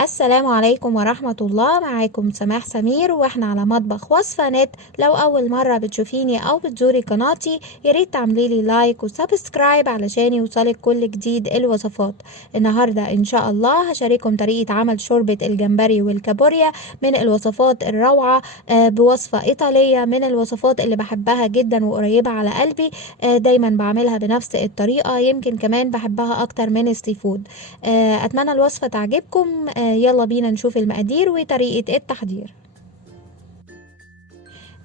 السلام عليكم ورحمة الله. معاكم سماح سمير واحنا على مطبخ وصفة نت. لو أول مرة بتشوفيني أو بتزوري قناتي ياريت تعمليلي لايك وسبسكرايب علشان يوصلك كل جديد الوصفات. النهاردة إن شاء الله هشارككم طريقة عمل شوربة الجمبري والكابوريا من الوصفات الروعة. بوصفة إيطالية من الوصفات اللي بحبها جدا وقريبة على قلبي. دايما بعملها بنفس الطريقة، يمكن كمان بحبها أكتر من السي فود. أتمنى الوصفة تعجبكم. يلا بينا نشوف المقادير وطريقة التحضير.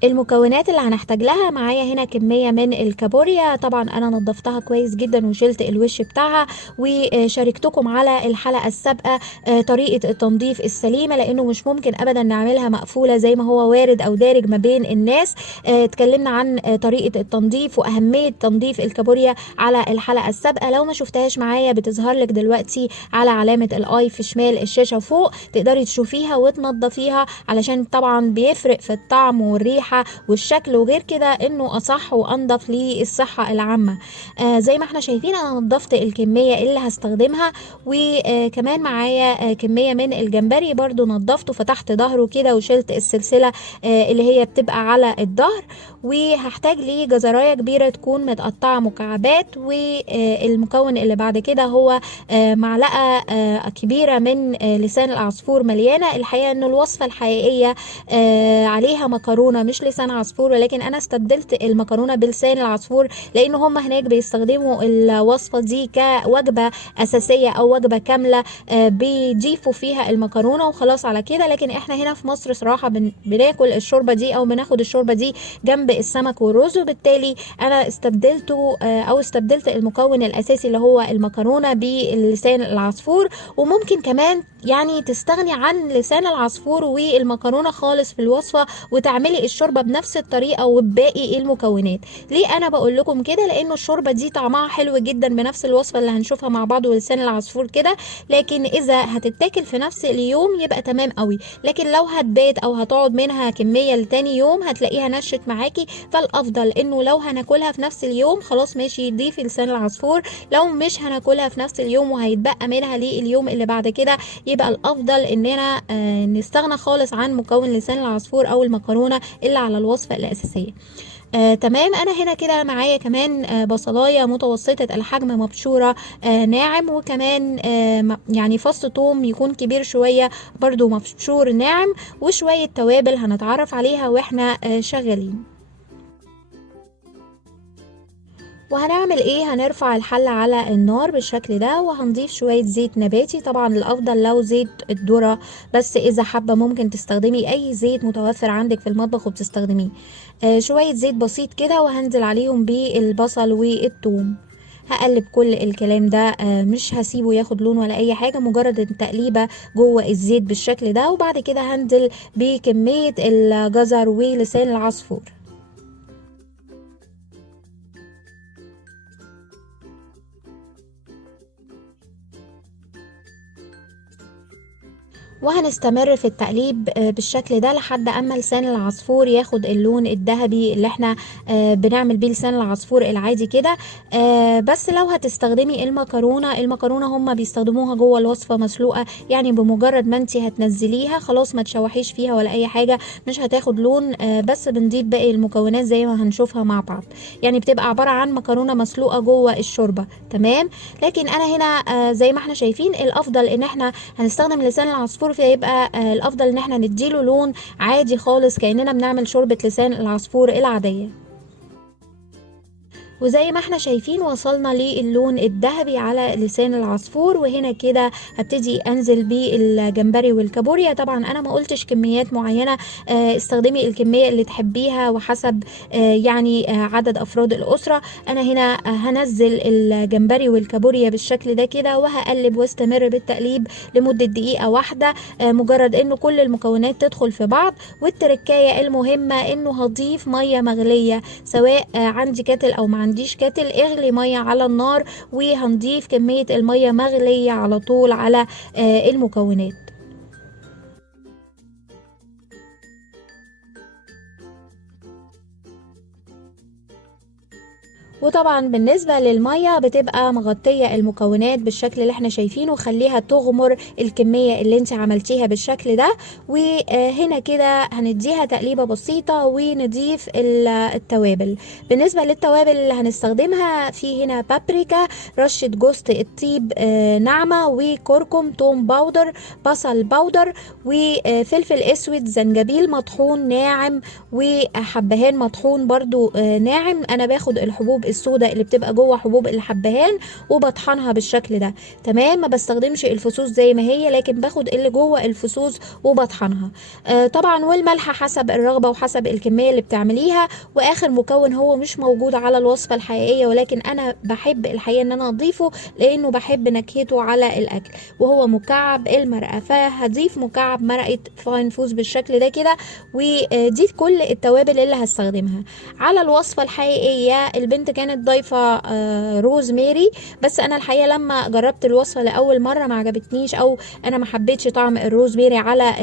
المكونات اللي هنحتاج لها معايا هنا كمية من الكابوريا. طبعا انا نضفتها كويس جدا وشلت الوش بتاعها وشاركتكم على الحلقة السابقة طريقة التنظيف السليمة، لانه مش ممكن ابدا نعملها مقفولة زي ما هو وارد او دارج ما بين الناس. اتكلمنا عن طريقة التنظيف واهمية تنظيف الكابوريا على الحلقة السابقة. لو ما شفتهاش معايا بتظهر لك دلوقتي على علامة الاي في شمال الشاشة فوق، تقدري تشوفيها وتنضفيها علشان طبعا بيفرق في الطعم والريحة والشكل، وغير كده انه اصح وانضف للصحة العامة. زي ما احنا شايفين انا نضفت الكمية اللي هستخدمها، وكمان معايا كمية من الجمبري برضو نضفته، فتحت ظهره كده وشلت السلسلة اللي هي بتبقى على الظهر. وهحتاج ليه جزراية كبيرة تكون متقطعة مكعبات. والمكون اللي بعد كده هو معلقة كبيرة من لسان العصفور مليانة. الحقيقة انه الوصفة الحقيقية عليها مكرونة مش لسان عصفور، ولكن انا استبدلت المكرونة بلسان العصفور لان هم هناك بيستخدموا الوصفة دي كوجبة اساسية او وجبة كاملة. بيضيفوا فيها المكرونة وخلاص على كده. لكن احنا هنا في مصر صراحة بناكل الشوربة دي او بناخد الشوربة دي جنب السمك والرز، وبالتالي انا استبدلته او استبدلت المكون الاساسي اللي هو المكرونة بلسان العصفور. وممكن كمان يعني تستغني عن لسان العصفور والمكرونة خالص في الوصفة وتعملي الشوربة بنفس الطريقة وباقي المكونات. ليه انا بقول لكم كده؟ لانه الشوربة دي طعمها حلو جدا بنفس الوصفة اللي هنشوفها مع بعض ولسان العصفور كده. لكن اذا هتتاكل في نفس اليوم يبقى تمام قوي، لكن لو هتبات او هتقعد منها كمية لتاني يوم هتلاقيها نشت معاكي. فالافضل انه لو هناكلها في نفس اليوم خلاص ماشي ضيفي لسان العصفور، لو مش هناكلها في نفس اليوم وهيتبقى منها لليوم اللي بعد كده يبقى الافضل اننا نستغنى خالص عن مكون لسان العصفور او المكرونه اللي على الوصفه الاساسيه. تمام. انا هنا كده معايا كمان بصلايه متوسطه الحجم مبشوره ناعم، وكمان يعني فص ثوم يكون كبير شويه برضو مبشور ناعم، وشويه توابل هنتعرف عليها واحنا شغالين. وهنعمل ايه؟ هنرفع الحلة على النار بالشكل ده وهنضيف شوية زيت نباتي. طبعا الافضل لو زيت الذرة، بس اذا حابة ممكن تستخدمي اي زيت متوفر عندك في المطبخ وبتستخدميه. شوية زيت بسيط كده وهنزل عليهم بالبصل والثوم. هقلب كل الكلام ده، مش هسيبه ياخد لون ولا اي حاجة، مجرد التقليبة جوه الزيت بالشكل ده. وبعد كده هنزل بكمية الجزر ولسان العصفور. وهنستمر في التقليب بالشكل ده لحد اما لسان العصفور ياخد اللون الذهبي اللي احنا بنعمل بيه لسان العصفور العادي كده. بس لو هتستخدمي المكرونة هم بيستخدموها جوه الوصفة مسلوقة، يعني بمجرد ما انت هتنزليها خلاص ما تشوحيش فيها ولا اي حاجة، مش هتاخد لون. بس بنضيف باقي المكونات زي ما هنشوفها مع بعض، يعني بتبقى عبارة عن مكرونة مسلوقة جوه الشوربة. تمام. لكن انا هنا زي ما احنا شايفين الافضل ان احنا هنستخدم لسان العصفور، فيبقى الافضل ان احنا نديله لون عادي خالص كأننا بنعمل شوربة لسان العصفور العادية. وزي ما احنا شايفين وصلنا للون الذهبي على لسان العصفور. وهنا كده هبتدي انزل بالجمبري والكابوريا. طبعا انا ما قلتش كميات معينة، استخدمي الكمية اللي تحبيها وحسب يعني عدد افراد الاسرة. انا هنا هنزل الجمبري والكابوريا بالشكل ده كده وهقلب واستمر بالتقليب لمدة دقيقة واحدة، مجرد انه كل المكونات تدخل في بعض. والتركاية المهمة انه هضيف مية مغلية، سواء عندي كاتل او ما عنديش كاتل، اغلي ميه على النار وهنضيف كميه الميه مغليه على طول على المكونات. وطبعا بالنسبة للمية بتبقى مغطية المكونات بالشكل اللي احنا شايفينه، خليها تغمر الكمية اللي انت عملتيها بالشكل ده. وهنا كده هنديها تقليبة بسيطة ونضيف التوابل. بالنسبة للتوابل اللي هنستخدمها، في هنا بابريكا، رشة جوز الطيب ناعمة، وكركم، توم باودر، بصل باودر، وفلفل اسود، زنجبيل مطحون ناعم، وحبهان مطحون برضو ناعم. انا باخد الحبوب السوداء اللي بتبقى جوه حبوب الحبهان وبطحنها بالشكل ده. تمام، ما بستخدمش الفصوص زي ما هي، لكن باخد اللي جوه الفصوص وبطحنها. طبعا، والملح حسب الرغبة وحسب الكمية اللي بتعمليها. واخر مكون هو مش موجود على الوصفة الحقيقية، ولكن انا بحب الحقيقة ان انا اضيفه لانه بحب نكهته على الاكل، وهو مكعب المرقة. فهضيف مكعب مرقة فاين فوز بالشكل ده كده. ودي كل التوابل اللي هستخدمها. على الوصفة الحقيقية البنت كانت ضايفة روز ميري، بس انا الحقيقة لما جربت الوصفة لأول مرة ما عجبتنيش، او انا ما حبيتش طعم الروز ميري على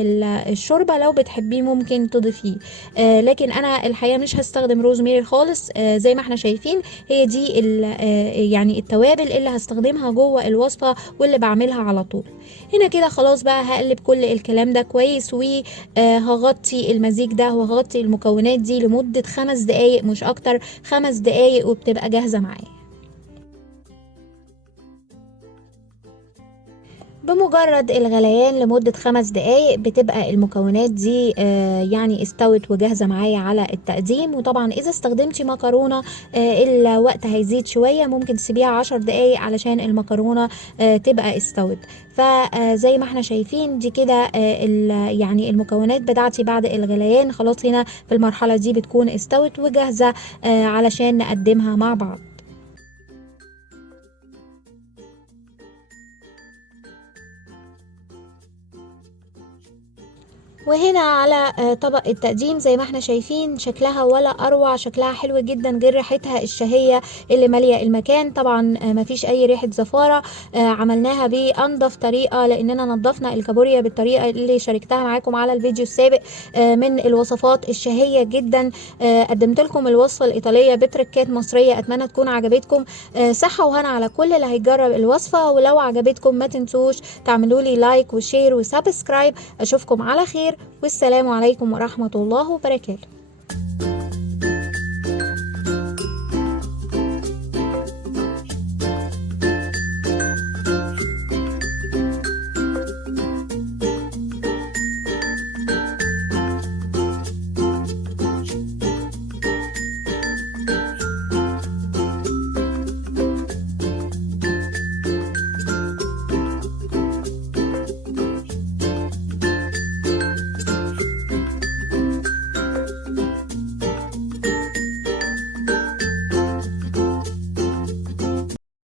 الشوربة. لو بتحبيه ممكن تضيفيه، لكن انا الحقيقة مش هستخدم روز ميري خالص. زي ما احنا شايفين، هي دي يعني التوابل اللي هستخدمها جوه الوصفة واللي بعملها على طول. هنا كده خلاص بقى هقلب كل الكلام ده كويس، وهغطي المزيج ده وهغطي المكونات دي لمدة 5 دقايق مش اكتر. 5 دقايق وبتبقى جاهزة معايا. بمجرد الغليان لمدة 5 دقايق بتبقى المكونات دي يعني استوت وجاهزة معايا على التقديم. وطبعا إذا استخدمتي مكرونة الوقت هيزيد شوية، ممكن تسيبيها 10 دقايق علشان المكرونة تبقى استوت. فزي ما احنا شايفين دي كده يعني المكونات بتاعتي بعد الغليان خلاص هنا في المرحلة دي بتكون استوت وجاهزة علشان نقدمها مع بعض. وهنا على طبق التقديم زي ما احنا شايفين شكلها ولا اروع، شكلها حلو جدا غير ريحتها الشهية اللي مالية المكان. طبعا مفيش اي ريحة زفارة. عملناها بانضف طريقة لاننا نظفنا الكابوريا بالطريقة اللي شاركتها معاكم على الفيديو السابق. من الوصفات الشهية جدا. قدمت لكم الوصفة الايطالية بتركات مصرية، اتمنى تكون عجبتكم. صحة وهنا على كل اللي هيجرب الوصفة، ولو عجبتكم ما تنسوش تعملوا لي لايك وشير وسبسكرايب. اشوفكم على خير، والسلام عليكم ورحمة الله وبركاته.